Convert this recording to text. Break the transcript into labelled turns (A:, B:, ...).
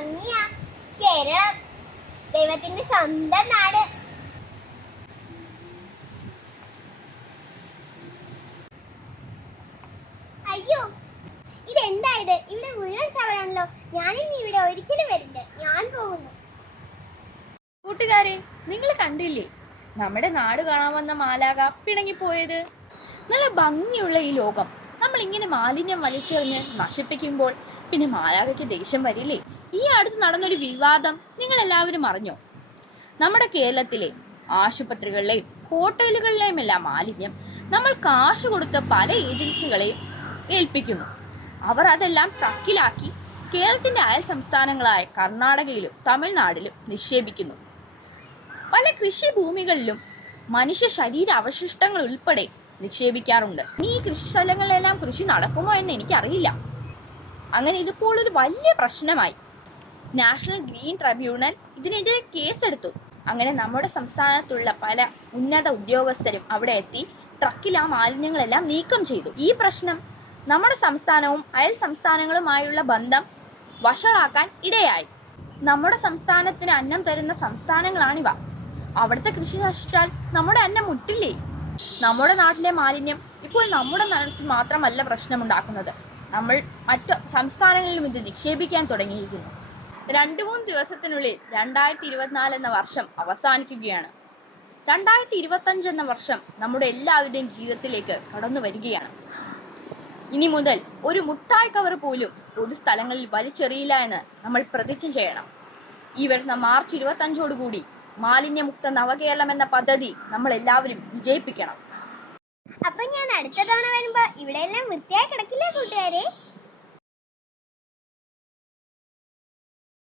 A: ഭംഗിയാ. കേരളം ദൈവത്തിന്റെ സ്വന്തം നാട്. അയ്യോ ഇതെന്താ ഇത് ഇവിടെ മുഴുവൻ ചവറാണല്ലോ. ഞാനിനി ഇവിടെ ഒരിക്കലും വരില്ല. ഞാൻ പോകുന്നു.
B: കൂട്ടുകാരെ നിങ്ങൾ കണ്ടില്ലേ? നമ്മുടെ നാട് കാണാൻ വന്ന മാലാക പിണങ്ങിപ്പോയത്. നല്ല ഭംഗിയുള്ള ഈ ലോകം. നമ്മൾ ഇങ്ങനെ മാലിന്യം വലിച്ചെറിഞ്ഞ് നശിപ്പിക്കുമ്പോൾ പിന്നെ മാലാകയ്ക്ക് ദേഷ്യം വരില്ലേ? ഈ അടുത്ത് നടന്നൊരു വിവാദം നിങ്ങൾ എല്ലാവരും അറിഞ്ഞോ? നമ്മുടെ കേരളത്തിലെ ആശുപത്രികളിലെയും ഹോട്ടലുകളിലെയും എല്ലാം മാലിന്യം നമ്മൾ കാശ് കൊടുത്ത് പല ഏജൻസികളെയും ഏൽപ്പിക്കുന്നു. അവർ അതെല്ലാം ട്രക്കിലാക്കി കേരളത്തിന്റെ അയൽ സംസ്ഥാനങ്ങളായ കർണാടകയിലും തമിഴ്നാട്ടിലും നിക്ഷേപിക്കുന്നു. പല കൃഷിഭൂമികളിലും മനുഷ്യ ശരീര അവശിഷ്ടങ്ങൾ ഉൾപ്പെടെ നിക്ഷേപിക്കാറുണ്ട്. ഇനി ഈ കൃഷിസ്ഥലങ്ങളിലെല്ലാം കൃഷി നടക്കുമോ എന്ന് എനിക്കറിയില്ല. അങ്ങനെ ഇതിപ്പോൾ ഒരു വലിയ പ്രശ്നമായി നാഷണൽ ഗ്രീൻ ട്രibunal ഇതിനെതിരെ കേസെടുത്തു. അങ്ങനെ നമ്മുടെ സംസ്ഥാനത്തുള്ള പല ഉന്നത ഉദ്യോഗസ്ഥരും അവിടെ എത്തി ട്രക്കിൽ ആ മാലിന്യങ്ങളെല്ലാം നീക്കം ചെയ്തു. ഈ പ്രശ്നം നമ്മുടെ സംസ്ഥാനവും അയൽ സംസ്ഥാനങ്ങളുമായുള്ള ബന്ധം വഷളാക്കാൻ ഇടയായി. നമ്മുടെ സംസ്ഥാനത്തിന് അന്നം തരുന്ന സംസ്ഥാനങ്ങളാണിവ. അവിടുത്തെ കൃഷി നശിച്ചാൽ നമ്മുടെ അന്നം മുട്ടില്ലേ? നമ്മുടെ നാട്ടിലെ മാലിന്യം ഇപ്പോൾ നമ്മുടെ നാട്ടിൽ മാത്രമല്ല പ്രശ്നമുണ്ടാക്കുന്നത്. നമ്മൾ മറ്റു സംസ്ഥാനങ്ങളിലും ഇത് നിക്ഷേപിക്കാൻ തുടങ്ങിയിരിക്കുന്നു. രണ്ട് മൂന്ന് ദിവസത്തിനുള്ളിൽ രണ്ടായിരത്തി ഇരുപത്തിനാല് എന്ന വർഷം അവസാനിക്കുകയാണ്. രണ്ടായിരത്തി ഇരുപത്തഞ്ച് എന്ന വർഷം നമ്മുടെ എല്ലാവരുടെയും ജീവിതത്തിലേക്ക് കടന്നു വരികയാണ്. ഇനി മുതൽ ഒരു മുട്ടായി കവർ പോലും പൊതുസ്ഥലങ്ങളിൽ വലിച്ചെറിയില്ല എന്ന് നമ്മൾ പ്രതിജ്ഞ ചെയ്യണം. ഈ വരുന്ന മാർച്ച് ഇരുപത്തഞ്ചോടുകൂടി മാലിന്യമുക്ത നവകേരളം എന്ന പദ്ധതി നമ്മൾ എല്ലാവരും വിജയിപ്പിക്കണം.
A: അപ്പൊ ഞാൻ അടുത്ത തവണ വരുമ്പോ ഇവിടെ എല്ലാം വൃത്തിയായി കിടക്കില്ലേ കൂട്ടുകാരെ?